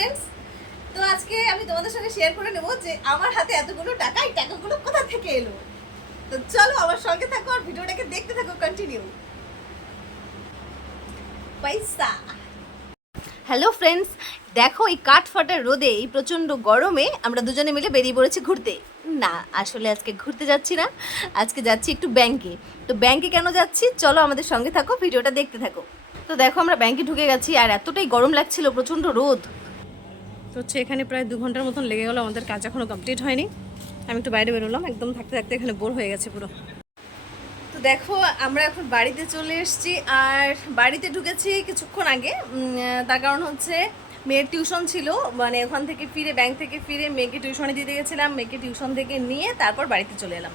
Friends তো আজকে আমি তোমাদের সঙ্গে শেয়ার করে নেব যে আমার হাতে এতগুলো টাকা, এই টাকাগুলো কোথা থেকে এলো? তো চলো আমার সঙ্গে থাকো আর ভিডিওটাকে দেখতে থাকো কন্টিনিউ পয়সা। হ্যালো ফ্রেন্ডস দেখো এই কাঠ ফাটা রোদে এই প্রচণ্ড গরমে আমরা দুজনে মিলে বেরিয়ে পড়েছি ঘুরতে। না, আসলে আজকে ঘুরতে যাচ্ছি না, আজকে যাচ্ছি একটু ব্যাংকে তো ব্যাংকে কেন যাচ্ছি? চলো আমাদের সঙ্গে থাকো, ভিডিওটা দেখতে থাকো। তো দেখো আমরা ব্যাংকে ঢুকে গেছি আর এতটাই গরম লাগছিল, প্রচণ্ড রোদ। তো হচ্ছে এখানে প্রায় দু ঘণ্টার মতন লেগে গেলো, আমাদের কাজ এখনও কমপ্লিট হয়নি। আমি একটু বাইরে বেরোলাম, একদম থাকতে থাকতে এখানে বোর হয়ে গেছে পুরো। তো দেখো, আমরা এখন বাড়িতে চলে এসেছি, আর বাড়িতে ঢুকেছি কিছুক্ষণ আগে। তার কারণ হচ্ছে মেয়ের টিউশন ছিল মানে ওখান থেকে ফিরে ব্যাংক থেকে ফিরে মেয়েকে টিউশনে দিতে গেছিলাম, মেয়েকে টিউশন থেকে নিয়ে তারপর বাড়িতে চলে এলাম।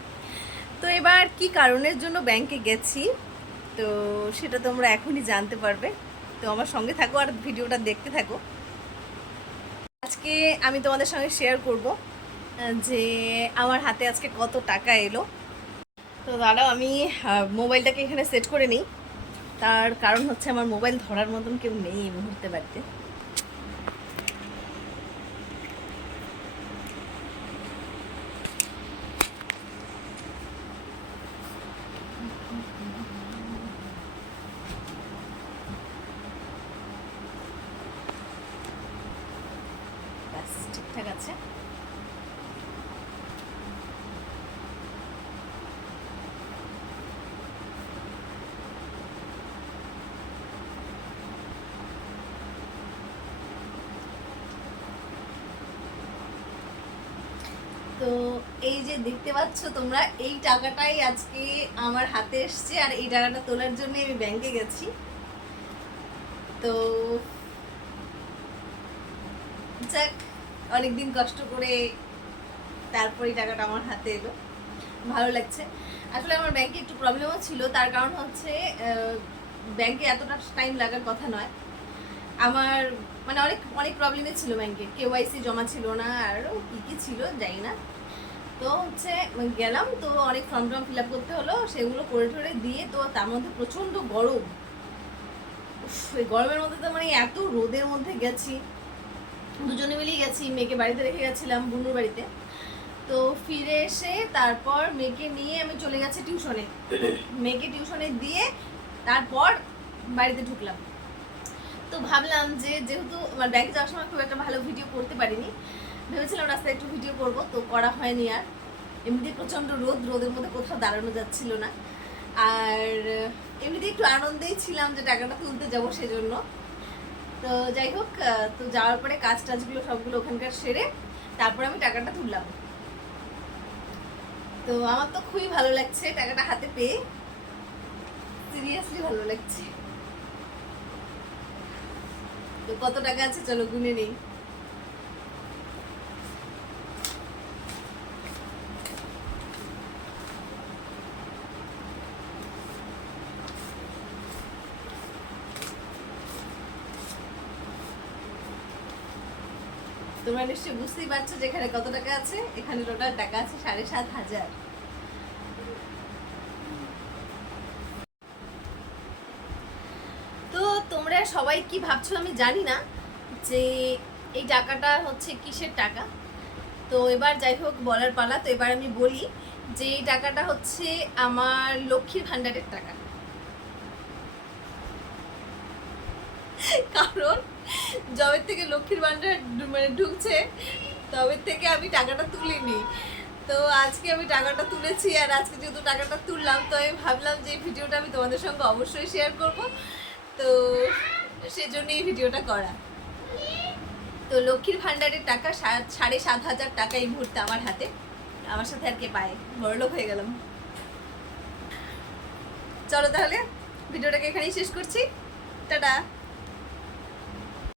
তো এবার কি কারণের জন্য ব্যাংকে গেছি, তো সেটা তোমরা এখনই জানতে পারবে। তো আমার সঙ্গে থাকো আর ভিডিওটা দেখতে থাকো। আজকে আমি তোমাদের সঙ্গে শেয়ার করব যে আমার হাতে আজকে কত টাকা এলো। তো দাঁড়াও, আমি মোবাইলটাকে এখানে সেট করে নিই। তার কারণ হচ্ছে আমার মোবাইল ধরার মতন কেউ নেই এই মুহূর্তে বাড়িতে। ঠিকঠাক আছে তো এই যে দেখতে পাচ্ছ তোমরা, এই টাকাটাই আজকে আমার হাতে এসছে আর এই টাকাটা তোলার জন্য আমি ব্যাংকে গেছি। তো যাক অনেকদিন কষ্ট করে তারপর টাকাটা আমার হাতে এলো। ভালো লাগছে। আসলে আমার ব্যাংকে একটু প্রবলেমও ছিল। তার কারণ হচ্ছে ব্যাংকে এতটা টাইম লাগার কথা নয়। আমার মানে অনেক অনেক প্রবলেমে ছিল ব্যাংকে কেওয়াইসি জমা ছিল না আরও কী কী ছিল জানি না। তো হচ্ছে গেলাম, তো অনেক ফর্ম টর্ম ফিল আপ করতে হলো। সেগুলো করে টরে দিয়ে তো তার মধ্যে প্রচণ্ড গরম। গরমের মধ্যে তো মানে এত রোদের মধ্যে গেছি। দুজনে মিলেই গেছি, মেয়েকে বাড়িতে রেখে গেছিলাম বুনুর বাড়িতে। তো ফিরে এসে তারপর মেয়েকে নিয়ে আমি চলে গেছি টিউশনে। মেয়েকে টিউশনে দিয়ে তারপর বাড়িতে ঢুকলাম। তো ভাবলাম যে যেহেতু আমার ব্যাগে যাওয়ার সময় খুব একটা ভালো ভিডিও করতে পারিনি, ভেবেছিলাম রাস্তায় একটু ভিডিও করব, তো করা হয়নি আর। এমনিতে প্রচণ্ড রোদ, রোদের মধ্যে কোথাও দাঁড়ানো যাচ্ছিল না। আর এমনিতে একটু আনন্দেই ছিলাম যে টাকাটা তুলতে যাব সেজন্য। তো যাই হোক তো যাওয়ার পরে কাজ টাজগুলো সবগুলো ওখানকার সেরে তারপরে আমি টাকাটা তুললাম। তো আমার তো খুবই ভালো লাগছে টাকাটা হাতে পেয়ে। সিরিয়াসলি ভালো লাগছে। তো কত টাকা আছে চলো গুনে নেই। তোমরা নিশ্চয়ই বুঝতেই পারছ যে এখানে কত টাকা আছে? এখানে টোটাল টাকা আছে সাড়ে সাত হাজার। তো তোমরা সবাই কি ভাবছ আমি জানি না যে এই টাকাটা হচ্ছে কিসের টাকা? তো এবার যাই হোক, বলার পালা। তো এবার আমি বলি যে এই টাকাটা হচ্ছে আমার লক্ষ্মীর ভাণ্ডারের টাকা। কারণ জবের থেকে লক্ষ্মীর ভাণ্ডার মানে ঢুকছে, তবে থেকে আমি টাকাটা তুলিনি। তো আজকে আমি টাকাটা তুলেছি আর আজকে যেহেতু টাকাটা তুললাম, তো আমি ভাবলাম যে এই ভিডিওটা আমি তোমাদের সঙ্গে অবশ্যই শেয়ার করব। তো সেজন্য এই ভিডিওটা করা। তো লক্ষ্মীর ভাণ্ডারের টাকা সাড়ে সাত হাজার টাকা এই মুহূর্তে আমার হাতে। আমার সাথে আর কে পায়? বড়লোক হয়ে গেলাম। চলো তাহলে, ভিডিওটাকে এখানেই শেষ করছি। টাটা!